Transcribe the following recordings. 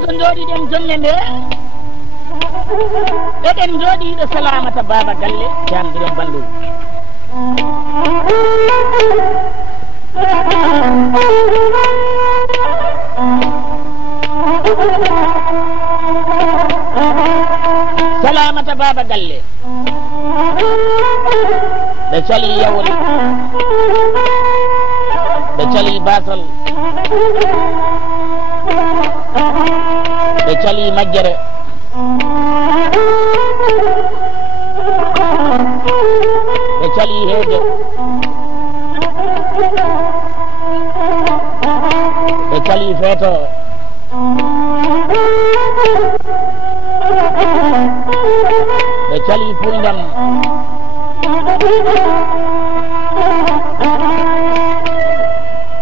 koto jooɗiɗen jonde nde eɗen jooɗiɗo Salamata Baba Galle jamɗiɗon balluɗo Salamata Baba Galle ɓe cali yawol ɓe cali basal ɓe cali majjere ɓe cali heede ɓe cali feeto ɓe cali fulndam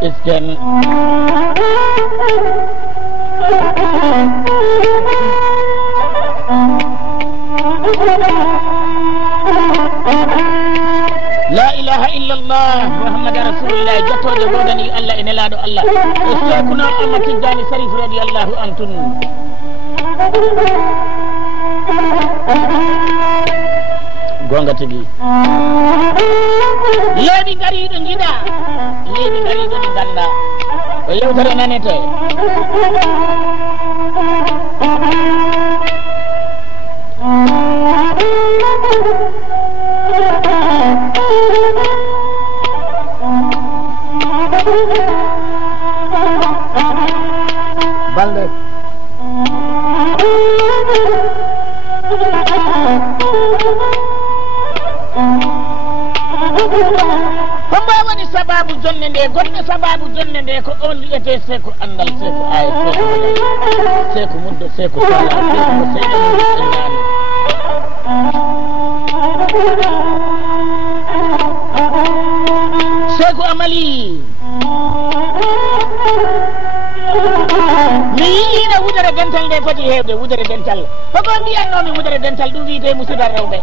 isken la ilaha illallah muhammad rasulullah jettoje wodani Allah e nelaɗo Allah e sekuno Ahmad Tidiane Sharif radiallahu antun gonga tigi leeɓi gariɗo jiɗa leeɓi gariɗo ɗi ganda o yewtere nanete balde ko mba woni sababu jonde nde gonɗo sababu jonde nde ko on wiyete seko andal seko aya seko muddo seko sala seko mo seyɗen nani seko amali mi yiino wudere dental nde foti hewde wudere dental koko mbiyannomi wudere dental ɗum wiyete musidal rewɓe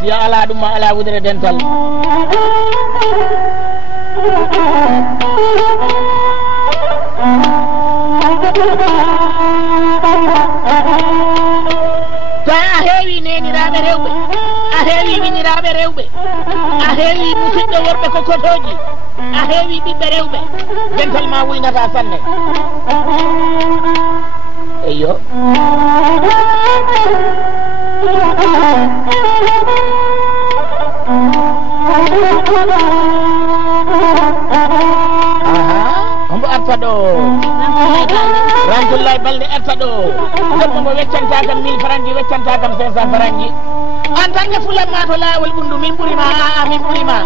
si a ala ɗum ma ala wudere dental ta a heewi neniraɓe rewɓe a heewi winiraɓe rewɓe a heewi musidɓe worɓe ko kotoji a heewi ɓiɓɓe rewɓe dental ma wuynata sanne eyyo ombo arta ɗo Ramatoulaye Balde arta ɗo debbo mo weccanta kam 1000 francs ji weccanta kam 500 francs ji en tant que fulanma to laawol ɓundu min ɓuurima aa min ɓuurima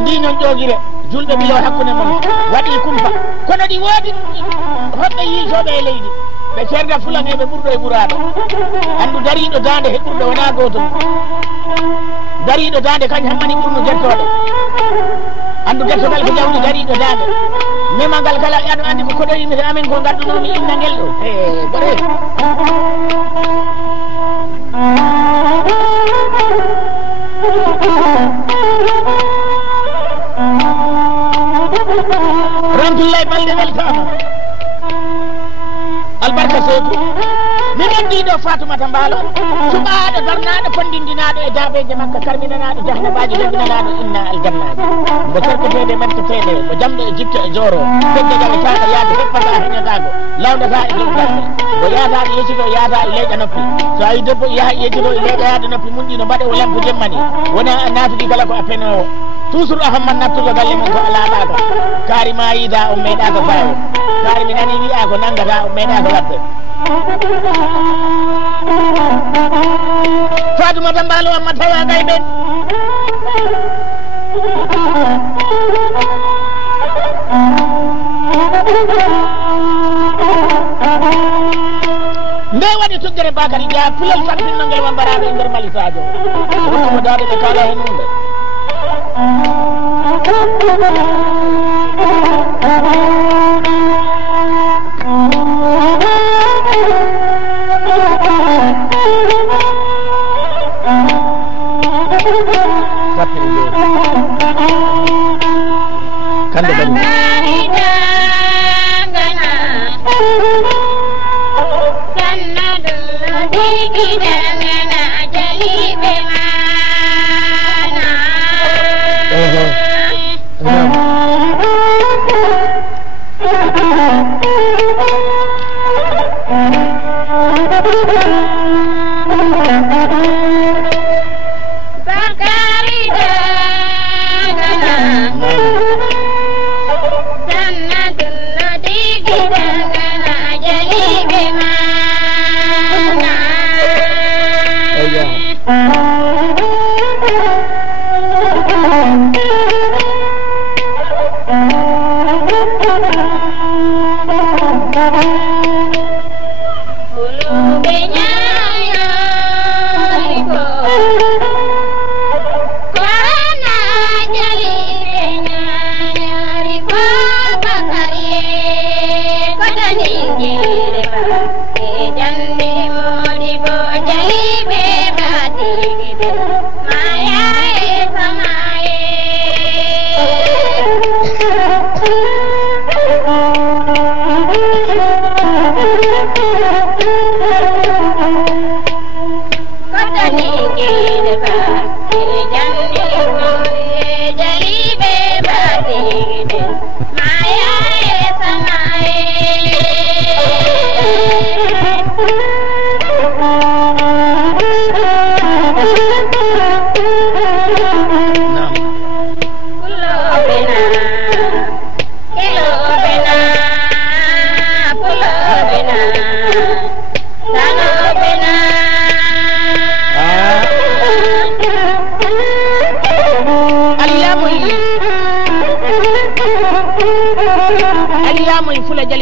ndinon ƴoogire julɓe ɓilo hakkude mon waɗi kumpa kono ɗi woodi hoɓɓe yiisoɓe e leydi ɓe cerda fulaneɓe ɓurɗo e ɓuraɗo andu dariɗo dande he ɓurɗo wona gotum dariɗo dande kañ hammani ɓurno jettoɗo andu gettogal ko jawdi dariɗo dande mema ngal kala aɗa andi ko koɗo yimɓe amen ko gaddunomi inna ngel ɗo e ɓore Ramatoulaye Balde weltama albarka Seydou minen ndiɗo Fatoumata Mballo suɓaɗo darnaɗo fondindinaɗo e daabeje makka karminanaɗo jahnabaji lebinanaɗo inna aljannaji mbo cerketede mertetede mo jamɗo e jikka e joro teggegal taɗa yaade heppata heñotago lawdata e dow gasde mo yataɗo yeccito yata e leyɗa noppi so ayi debbo yaha yeccito e leyɗa yaade noppi munɗino mbaɗe o lampo jemmani wona naatuɗi kala ko a penowo toujours a hamman nattugo galle mum ko alaɗaka kaari ma yiida o meeɗaka fawo kaari mi nani wiya ko nanggata o meeɗaka wadde Fatoumata Mballo amma tawa gay ɓen nde waɗi tuggere Bakary Dia pilol sampinno ngel wambaraɗo e nder malisajo omo dade ɓe kala hen hunde kande bani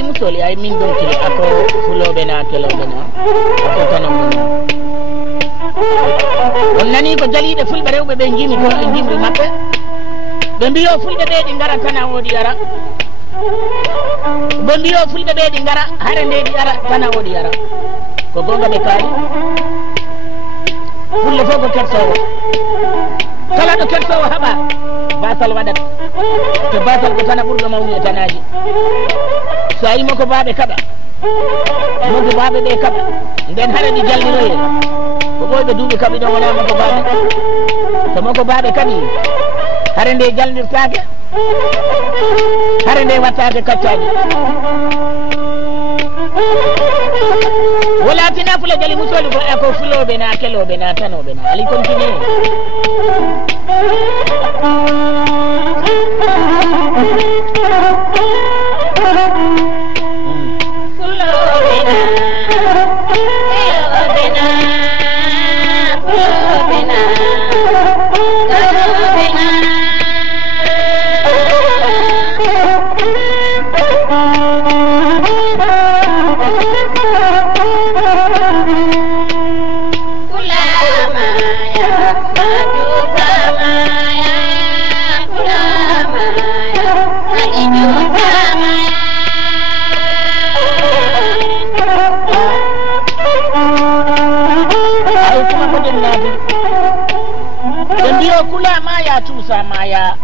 Musoli ay min don kili ako fulobe na kelobe na ako kanon on nani ko jaliide fulbe rewbe be jimi ko e jimri mabbe be mbiyo fulbe be di ngara tana wodi ara be mbiyo fulbe be di ngara hare nde di ara tana wodi ara ko gonga be kaali fulle foko kersowo kala do kersowo haba basal wadat to basal ko tana burdo mawni tanaji so ari mako baabe kada mako baabe be kada den hare di jalliroye ko boybe duubi kabi do wona mako baabe to mako baabe kadi hare nde jalnirtaake hare nde wattaake kaccaaji wala tina fula jali musoli ko e ko fulobe na kelobe na tanobe na ali continue kula maya tusa maya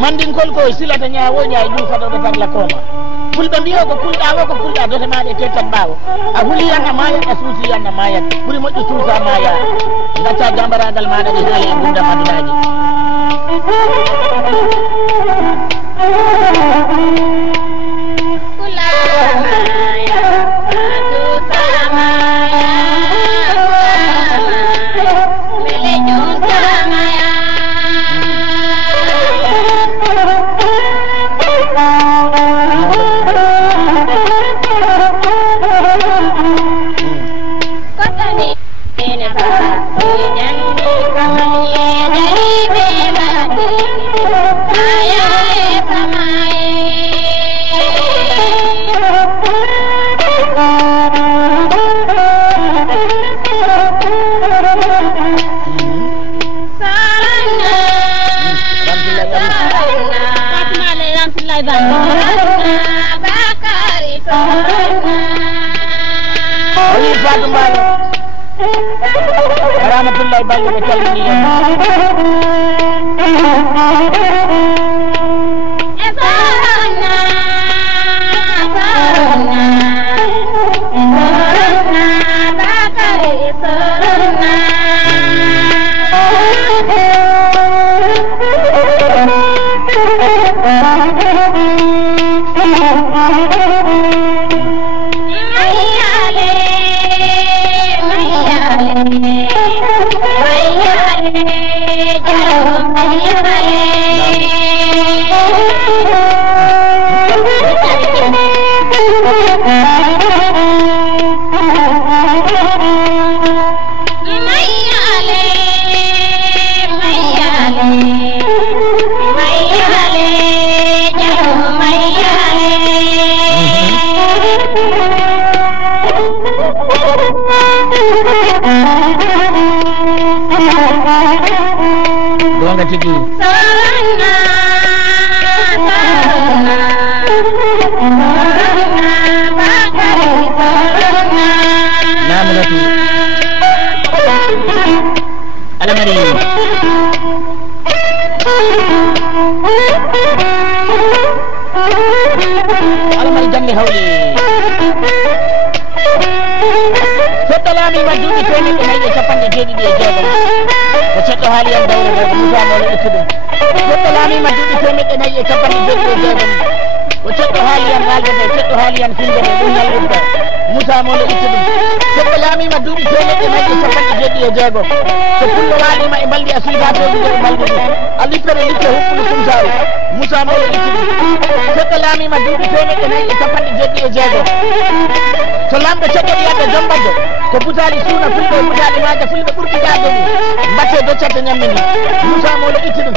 mandin kol ko silata nyaawo nyaay du fado do tar la koma fulbe mbiyo ko kulda do te maade tetan bawo a huli yana maya asusi yana maya buri mo tusa maya ngata jambara dal maada di hali bunda madunaji kula maya tusa maya rahmatullahi balle be kalmini tigi hawli alamay jande hawli settalamima duuɓi temeɗe nayyi e capanɗe jeeɗiɗi e jeegom ko ceɗɗo haaliyam dawre nde ko Moussa Molo itti ɗum settalamima duuɓi temeɗe nayyi e capanɗe jeeɗiɗi e jeegom ko ceɗɗo haaliyam haldete ceɗɗo haaliyam singete ɗum nallirta Moussa Molo itti ɗum seɗɗo laamima duuɓi temeɗe nayyi e capanɗe jeeɗiɗi e jeegom so pullo waɗima e mbalɗi a suidatoɓe nde e mbalɗi ɗi a lippere lippe huɓɓude sumsaru Moussa Molo itti ɗum seɗɗo laamima duuɓi temeɗe nayyi e capanɗe jeeɗiɗi e jeegom so lamɓe coɗɗoɗi yadde jombadde ko butali suuna fulɓe e butali maaja fulɓe ɓurɗi gaade ɗi mbatte doccate ñamme ndi Moussa Molo itti ɗum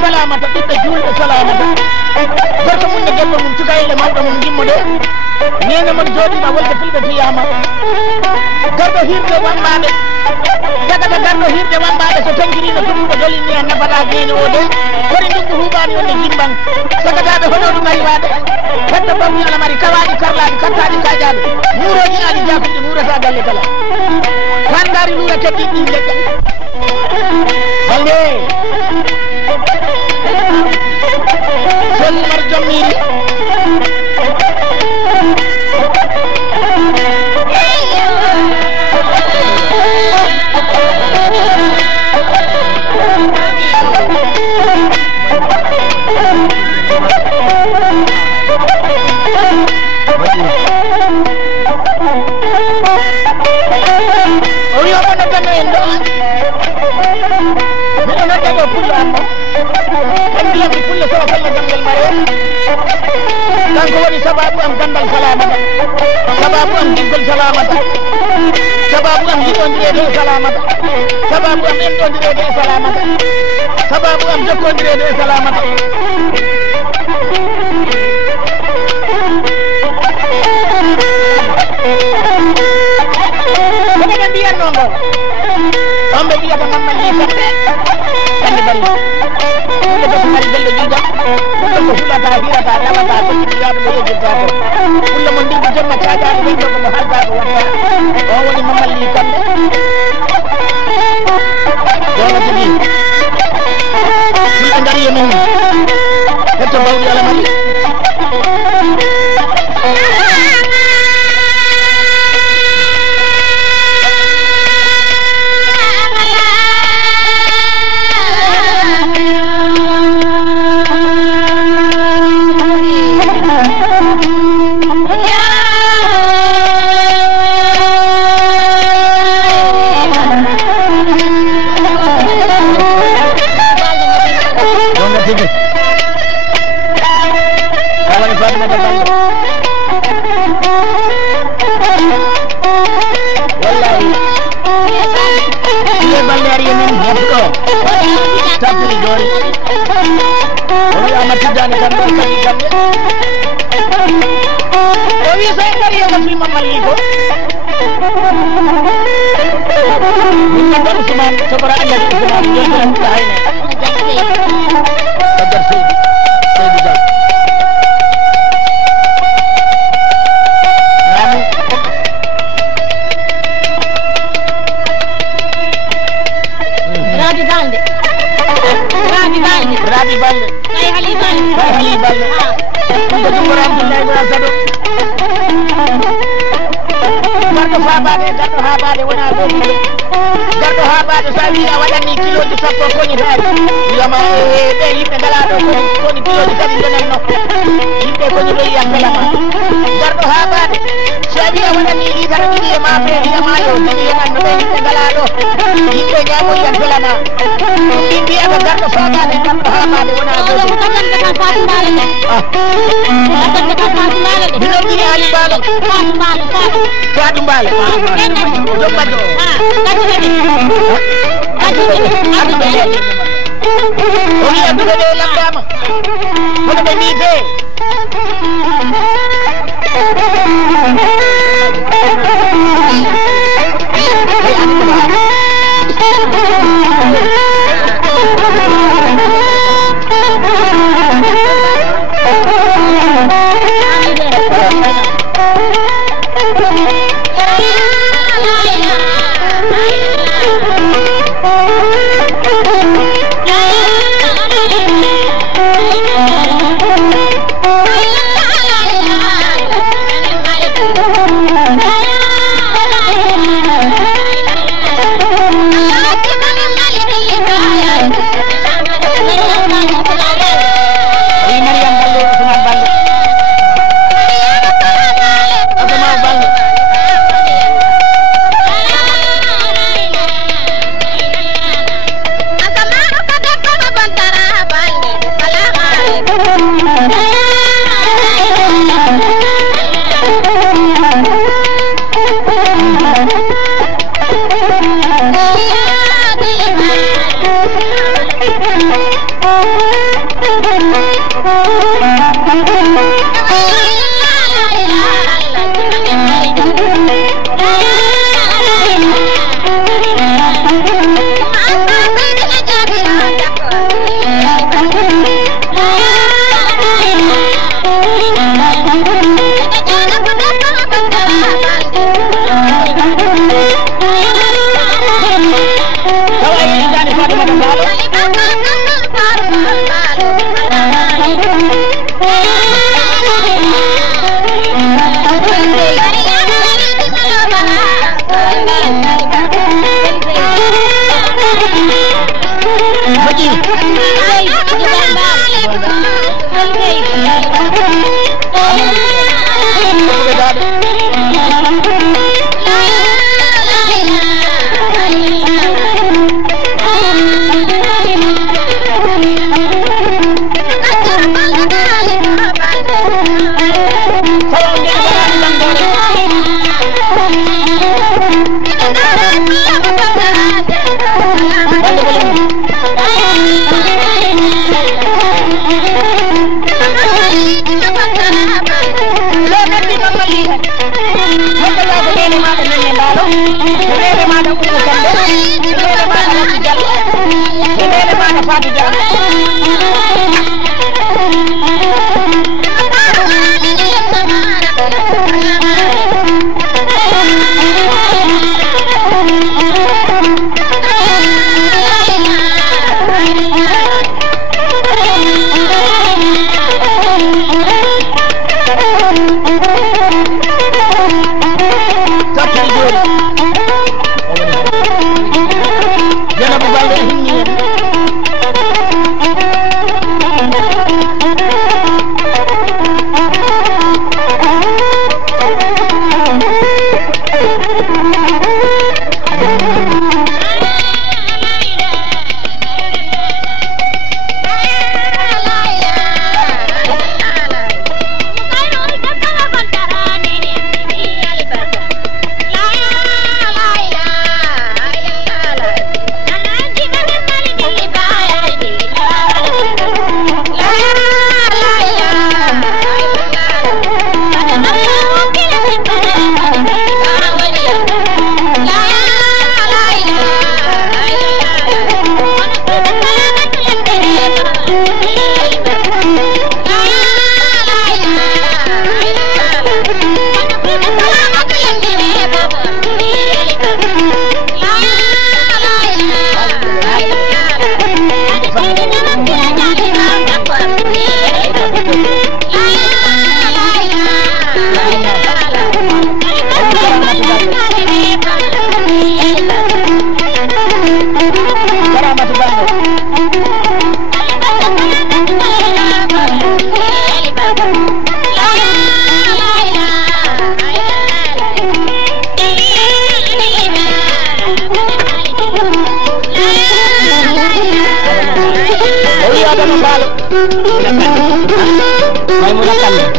salamata ɓiɓɓe julɓe salamata gorko mum ne debbo mum cukayelle mawɗo mum gimmo ɗo nene mon jooɗima wolde fulɓe fiyama garɗo hirde wambaɓe tagata garɗo hirde wambaɓe so tankirino tummuɗo dolini a nafata nene o de kori ndungu huɓani wonde jimban sagataɓe hono ɗum ari wade heddo bawni alamari kawaɗi karlaɗi kattaɗi kaƴaɗi muuroji ali jakuɗi muurata galle kala kandari luura keddi ɗin leggal balde Mar Jamiri kanko woni sababu am gandal salamata sababu am diggol salamata sababu am jiɗodirede e salamata sababu am enɗodirede e salamata sababu am jokkodirede e salamata kono ɓe mbiyatno ngo on ɓe mbiyata mammalli kamɓe kande bari ɗum ko mari belɗo jiijam ɗum ko hulata hirata ɗamata tokkiɗiyaɗo mo yejjirta ko fulla mo ndinɗi jomma caƴaɗo wonɗo komo halta ko watta on woni mamalli kamɓe jona tigi fulɓe ngari e men hetto bawɗi alamali tapiri joni o wi amatidani tan ɗo kadi kamɓe o wi so en gari yoga fi mamalli ko min nan ɗon Ousmane sobora andani Ousmane jolɗina huɗɗa hayne Badar Seydi Dia Rabi Balde ay Hali Balde ko jumoram ko lay wala sado gardo habade wona do gardo habade sa wi a waɗani kiloji sappo koñitaari wiyama ɓe yimɓe ngala ɗo koni kiloji kadi jonanno yimɓe koñi ɗo yiya kelama gardo habade so jabi awada ni di tan ni ma fe ni ma yo ni ya man be ni galado ni be nya mo yan pelana indi aga gardo faga ni tan ha ma de wona do ko tan ka faatu male ne tan ka faatu male ne dino ni ali balo faatu male faatu mbale do bado ha kadu ni oni adu be la dama ko be ni fe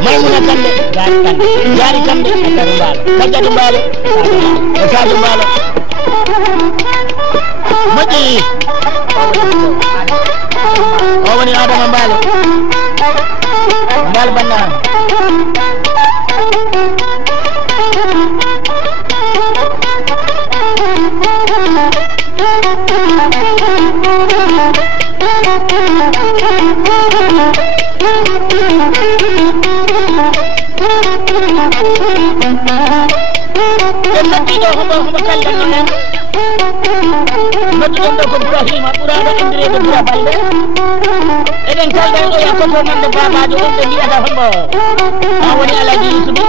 Maymuna Kande Jaari Kande Kajjatu Mbaalo e Sadio Mbaalo moƴƴi o woni Adama Mbaalo Mbaalo Bannama hombo kallanno men nodduɗen ɗo ko Ibrahima ɓuraɗo indirede Ɓura Balde eɗen kalɗen ɗo yakkoto nande babajo on ɓe mbiyata hombo ha woni Alaji Yusufu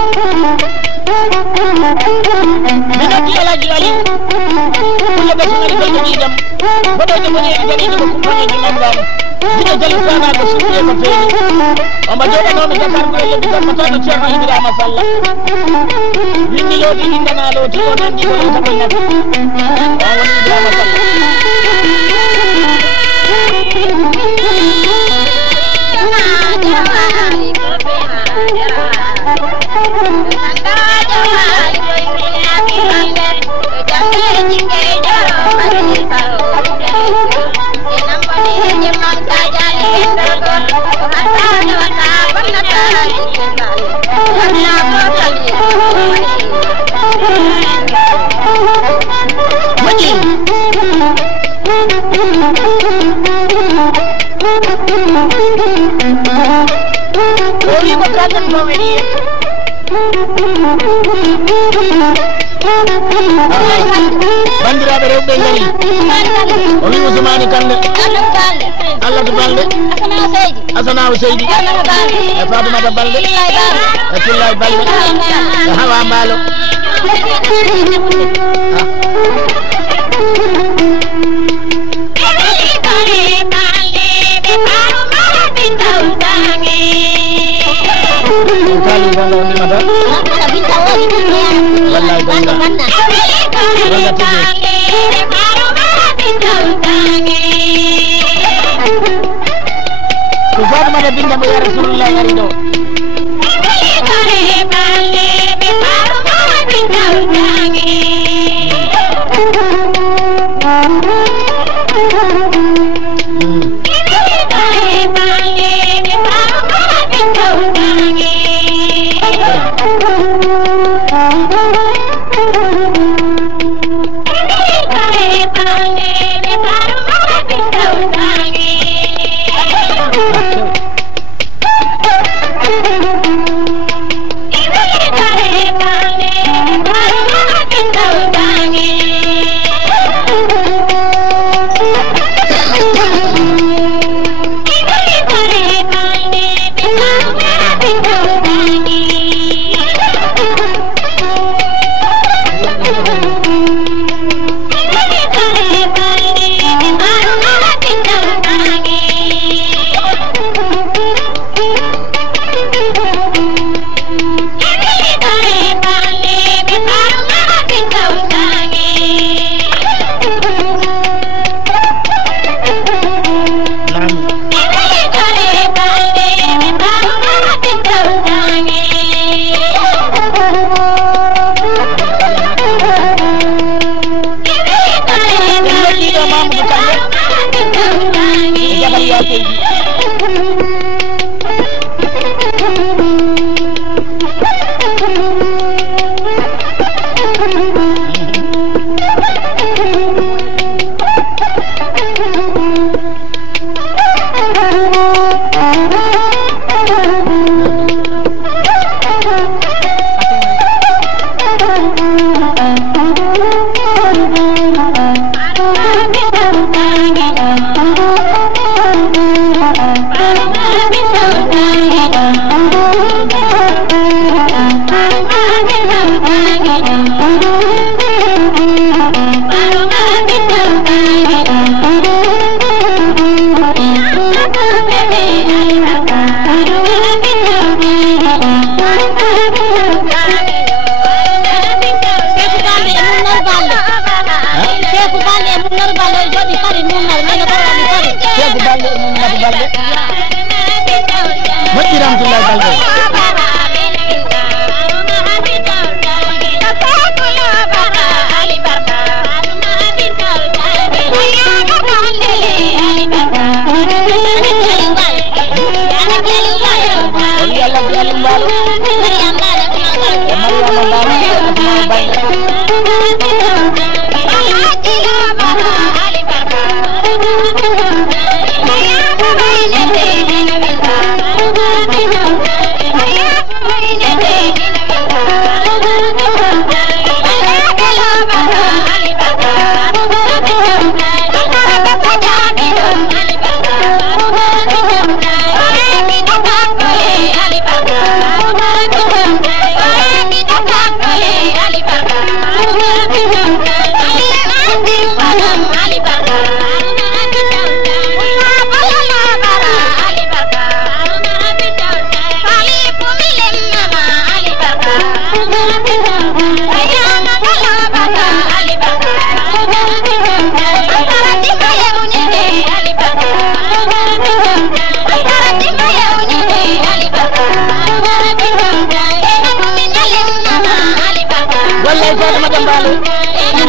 mi noddi Alaji Ali kulle ɓe sumari ɓe joƴiɗam boɗoje boƴeɗi janiɗo ko kumpañeji nandani jiɗo jali sana ko suuɗe ko feewi omo joɗanomi Dakar ko lebbi gammatoɗo ceerno Ibrahima Salla winni looɗi indana looti o nandi ko yewta koye nabi on woni Ibrahima Salla bandiraɓe rewɓe ngari o wi Ousmane Kande Allah to Balde Asanaw Seydi e Fatoumata Balde e Tullay Balde e Hawa Mbaalo kali gonga woni mata wallahi gonga gonga tigi ko Fatoumata binda mo ya Rasulullah ngari do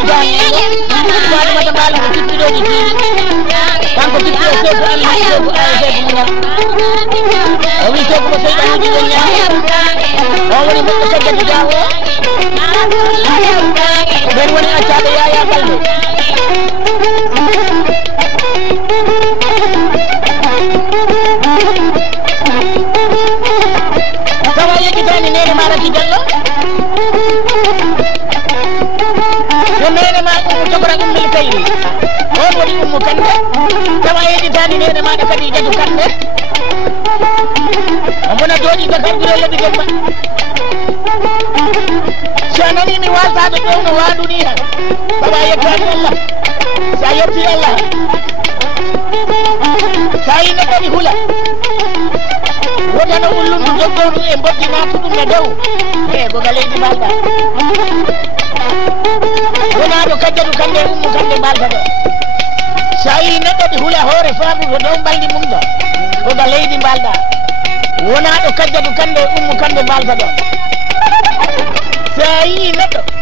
tango Fatimata Mbaalo ko tippiɗoji tiiɗi kanko tippiɗo seefu Allah seefu seefu muñal o wi seefu ko seyɗanuji ɗon ñaam o woni moƴƴo Saggati Diawo ɓen woni accaɓe Yaya Balde tawa yeggitani nene ma Raky Diallo yo nene ma Oumou Tokora Ummil Kayri on woni Oumou Kande tawa yeggitani nene maɗa Khadijatou Kande omona jooɗi ko kardire lebbi gemma so a nani mi waltaɓe ɗo no waɗuni han tawa yettani Allah sa yetti Allah sa yi neɗɗoɗi hula wodano ullundu joggowɗu e mboddi natuɗum e dow e goga leydi mbalɗa wona ɗo Kadijatou Kande e Oumou Kande mbalta ɗo sa yi neɗɗoɗi hula hoore fabuto dow mbaldi mum ɗo goga leydi mbalɗa wona ɗo Kadijatou Kande e Oumou Kande mbalta ɗo sa yi neɗɗo